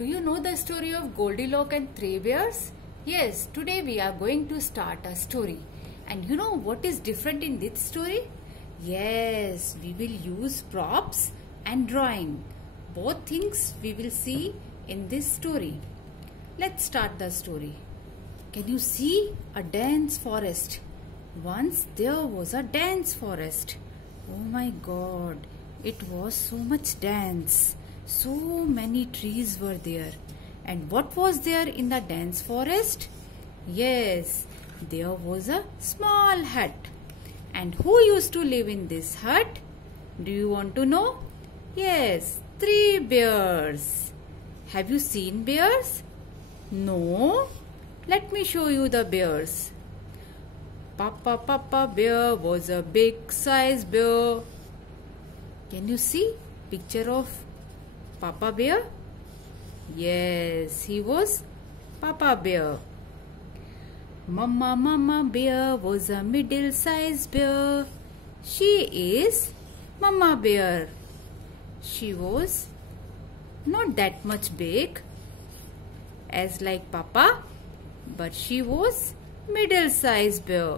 Do you know the story of Goldilocks and Three Bears? Yes, today we are going to start a story. And you know what is different in this story? Yes, we will use props and drawing. Both things we will see in this story. Let's start the story. Can you see a dense forest? Once there was a dense forest. Oh my God, it was so much dense. So many trees were there. And what was there in the dense forest? Yes, there was a small hut. And who used to live in this hut? Do you want to know? Yes, three bears. Have you seen bears? No? Let me show you the bears. Papa Bear was a big size bear. Can you see picture of Papa Bear? Yes, he was Papa Bear. Mama Bear was a middle-sized bear. She is Mama Bear. She was not that much big as like Papa, but she was middle-sized bear.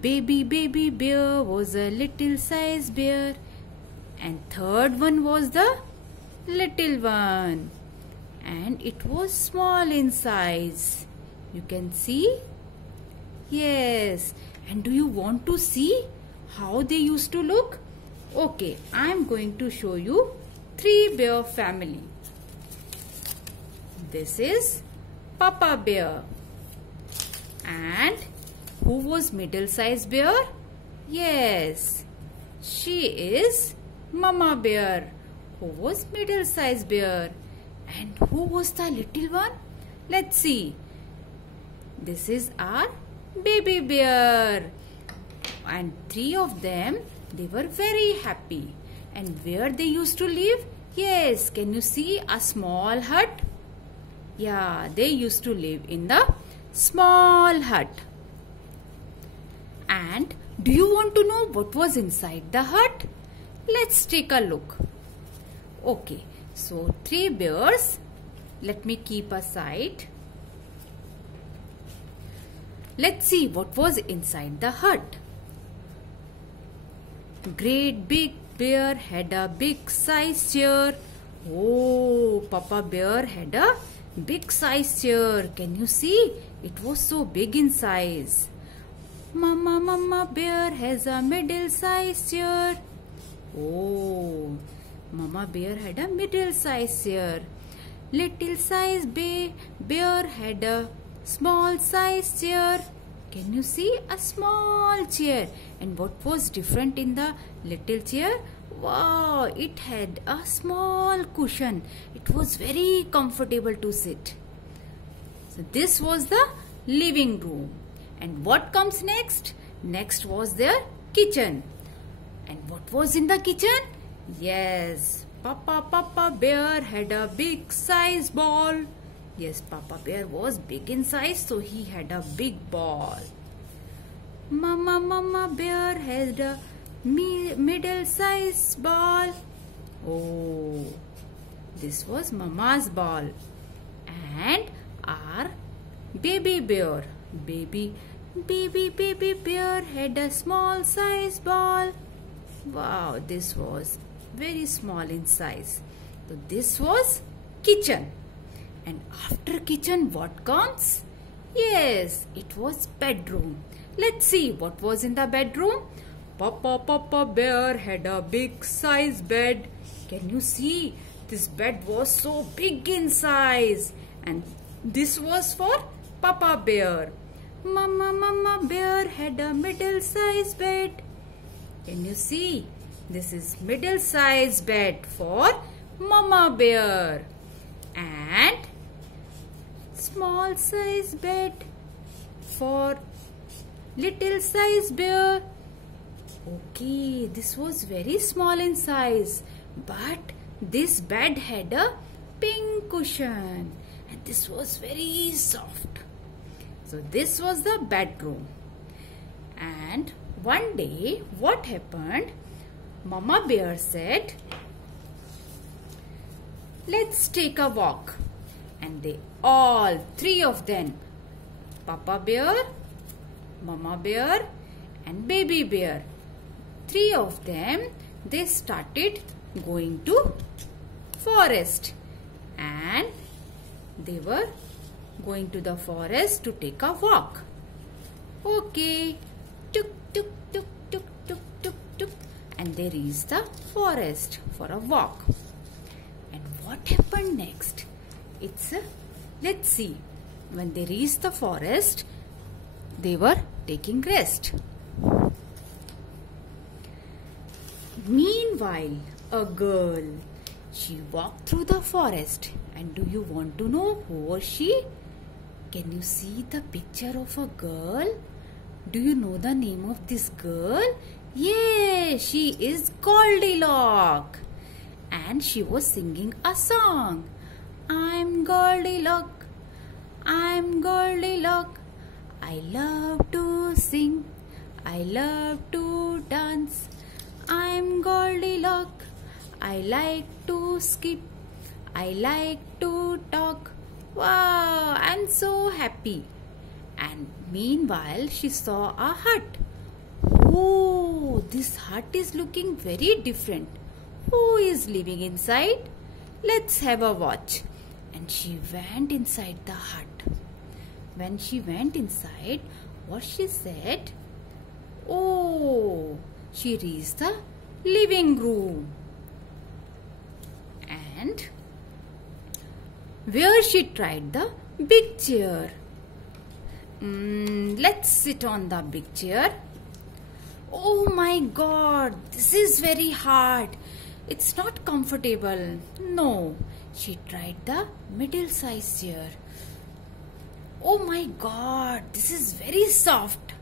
Baby Bear was a little-sized bear. And third one was the little one. And it was small in size. You can see? Yes. And do you want to see how they used to look? Okay, I am going to show you three bear family. This is Papa Bear. And who was middle-sized bear? Yes, she is Mama Bear, who was middle-sized bear. And who was the little one? Let's see. This is our baby bear. And three of them, they were very happy. And where they used to live? Yes, can you see a small hut? Yeah, they used to live in the small hut. And do you want to know what was inside the hut? Let's take a look. Okay, so three bears. Let me keep aside. Let's see what was inside the hut. Great big bear had a big size chair. Oh, Papa Bear had a big size chair. Can you see? It was so big in size. Mama Bear has a middle size chair. Oh, Mama Bear had a middle size chair. Little size bear had a small size chair. Can you see? A small chair. And what was different in the little chair? Wow, it had a small cushion. It was very comfortable to sit. So this was the living room. And what comes next? Next was their kitchen. And what was in the kitchen? Yes, Papa Bear had a big size ball. Yes, Papa Bear was big in size, so he had a big ball. Mama Bear had a middle size ball. Oh, this was Mama's ball. And our baby bear. Baby bear had a small size ball. Wow, this was very small in size. So this was kitchen. And after kitchen, what comes? Yes, it was bedroom. Let's see what was in the bedroom. Papa Bear had a big size bed. Can you see? This bed was so big in size. And this was for Papa Bear. Mama Bear had a middle size bed. Can you see? This is middle size bed for Mama Bear. And small size bed for little size bear. Okay, this was very small in size. But this bed had a pink cushion. And this was very soft. So this was the bedroom. And one day, what happened? Mama Bear said, let's take a walk. And they all three of them, Papa Bear, Mama Bear and Baby Bear, three of them, they started going to forest, and they were going to the forest to take a walk. Okay, tuk tuk tuk tuk tuk tuk tuk, and they reached the forest for a walk. And what happened next? Let's see. When they reached the forest, they were taking rest. Meanwhile, a girl, she walked through the forest. And do you want to know who was she? Can you see the picture of a girl? Do you know the name of this girl? Yes, she is Goldilocks. And she was singing a song. I'm Goldilocks, I'm Goldilocks. I love to sing, I love to dance. I'm Goldilocks, I like to skip, I like to talk. Wow, I'm so happy. And meanwhile, she saw a hut. Oh, this hut is looking very different. Who is living inside? Let's have a watch. And she went inside the hut. When she went inside, what she said? Oh, she reached the living room. And where she tried the big chair. Let's sit on the big chair. Oh my God, this is very hard. It's not comfortable. No, she tried the middle-sized chair. Oh my God, this is very soft.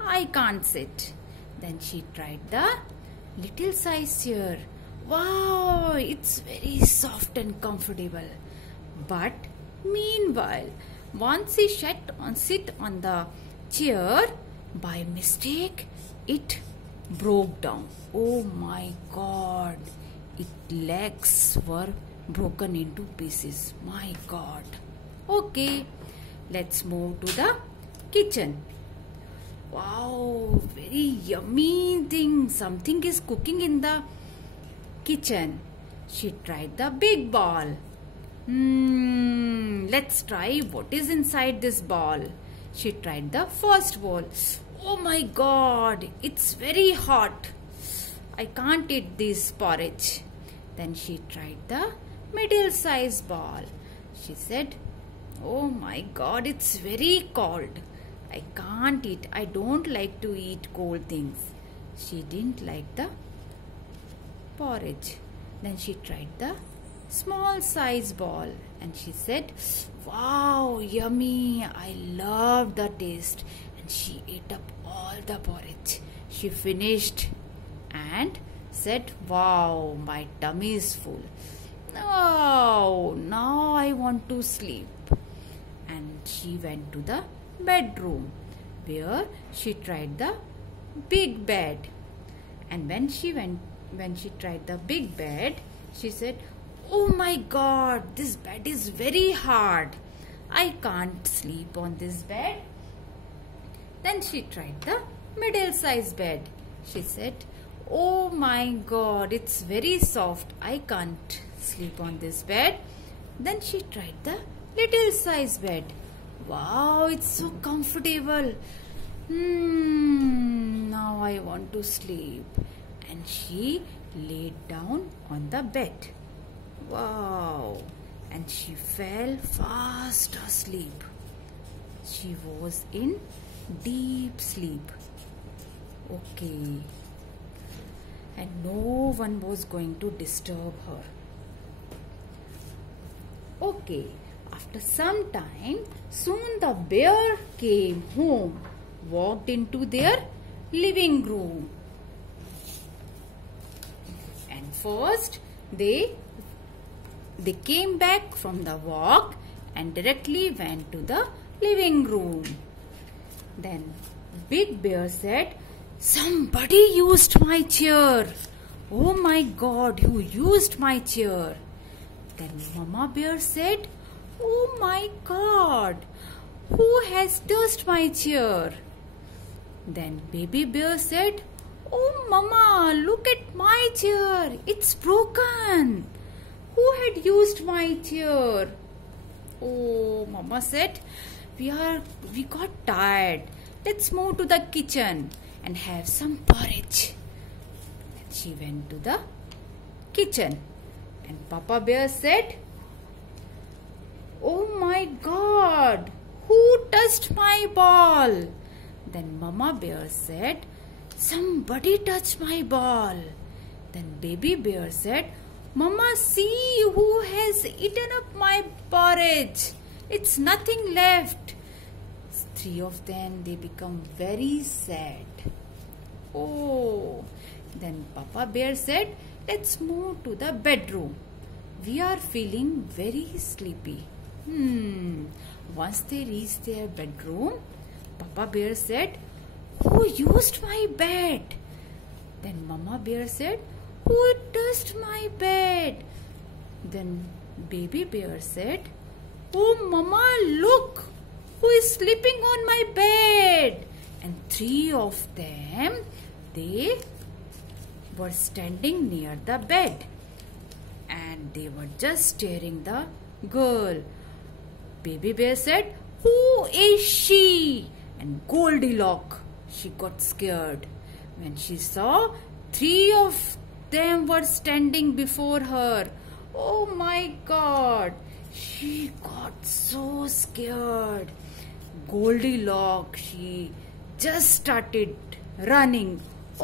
I can't sit. Then she tried the little-sized chair. Wow, it's very soft and comfortable. But meanwhile, once she sit on the chair, by mistake, it broke down. Oh my God, its legs were broken into pieces. My God. Okay, let's move to the kitchen. Wow, very yummy thing. Something is cooking in the kitchen. She tried the big ball. Let's try what is inside this ball. She tried the first ball. Oh my God, it's very hot. I can't eat this porridge. Then she tried the middle-sized ball. She said, oh my God, it's very cold. I can't eat. I don't like to eat cold things. She didn't like the porridge. Then she tried the small size ball and she said, wow, yummy. I love the taste. And she ate up all the porridge. She finished and said, wow, my tummy is full. Oh, now I want to sleep. And she went to the bedroom where she tried the big bed. And when she tried the big bed, she said, oh my God, this bed is very hard. I can't sleep on this bed. Then she tried the middle-sized bed. She said, oh my God, it's very soft. I can't sleep on this bed. Then she tried the little-sized bed. Wow, it's so comfortable. Now I want to sleep. And she laid down on the bed. Wow. And she fell fast asleep. She was in deep sleep. Okay. And no one was going to disturb her. Okay. After some time, soon the bear came home, walked into their living room. And first, they came back from the walk and directly went to the living room. Then Big Bear said, somebody used my chair. Oh my God, who used my chair? Then Mama Bear said, "Oh my God, who has touched my chair?" Then Baby Bear said, "Oh Mama, look at my chair. It's broken. Who had used my chair?" Oh, Mama said, we got tired. Let's move to the kitchen and have some porridge." And she went to the kitchen. And Papa Bear said, "Oh my God, who touched my ball?" Then Mama Bear said, "Somebody touched my ball." Then Baby Bear said, "Mama, see who has eaten up my porridge. It's nothing left." Three of them, they become very sad. Oh, then Papa Bear said, "Let's move to the bedroom. We are feeling very sleepy." Once they reached their bedroom, Papa Bear said, "Who used my bed?" Then Mama Bear said, "Who touched my bed?" Then Baby Bear said, "Oh Mama, look, who is sleeping on my bed?" And three of them, they were standing near the bed and they were just staring the girl. Baby Bear said, "Who is she?" And Goldilocks, she got scared when she saw three of them were standing before her. Oh my God, she got so scared. Goldilocks, she just started running.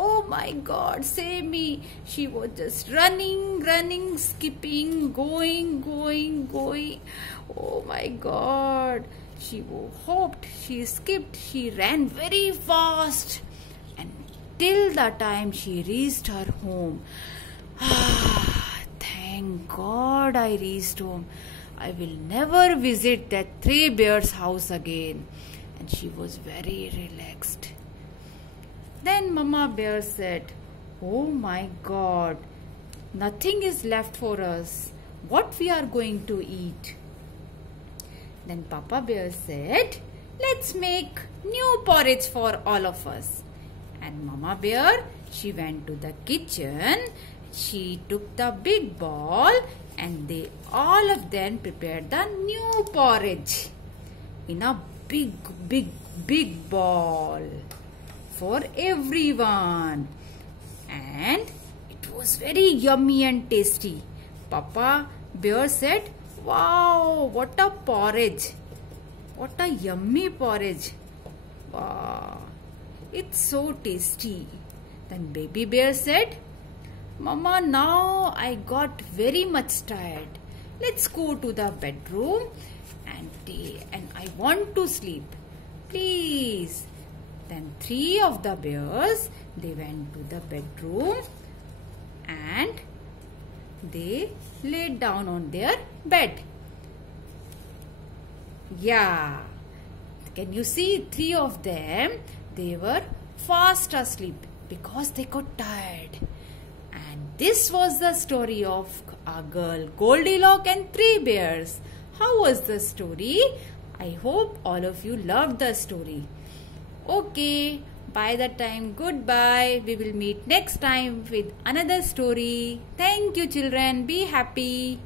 Oh my God, save me. She was just running, skipping, going. Oh my God. She hopped, she skipped, she ran very fast. And till the time she reached her home. Thank God I reached home. I will never visit that Three Bears house again. And she was very relaxed. Then Mama Bear said, "Oh my God, nothing is left for us. What we are going to eat?" Then Papa Bear said, "Let's make new porridge for all of us." And Mama Bear, she went to the kitchen. She took the big bowl and they all of them prepared the new porridge in a big bowl for everyone. And it was very yummy and tasty. Papa Bear said, "Wow, what a porridge. What a yummy porridge. Wow, it's so tasty." Then Baby Bear said, "Mama, now I got very much tired. Let's go to the bedroom and I want to sleep. Please." Then three of the bears, they went to the bedroom and they laid down on their bed. Yeah. Can you see three of them? They were fast asleep because they got tired. And this was the story of a girl, Goldilocks and Three Bears. How was the story? I hope all of you loved the story. Okay, by that time, goodbye. We will meet next time with another story. Thank you, children. Be happy.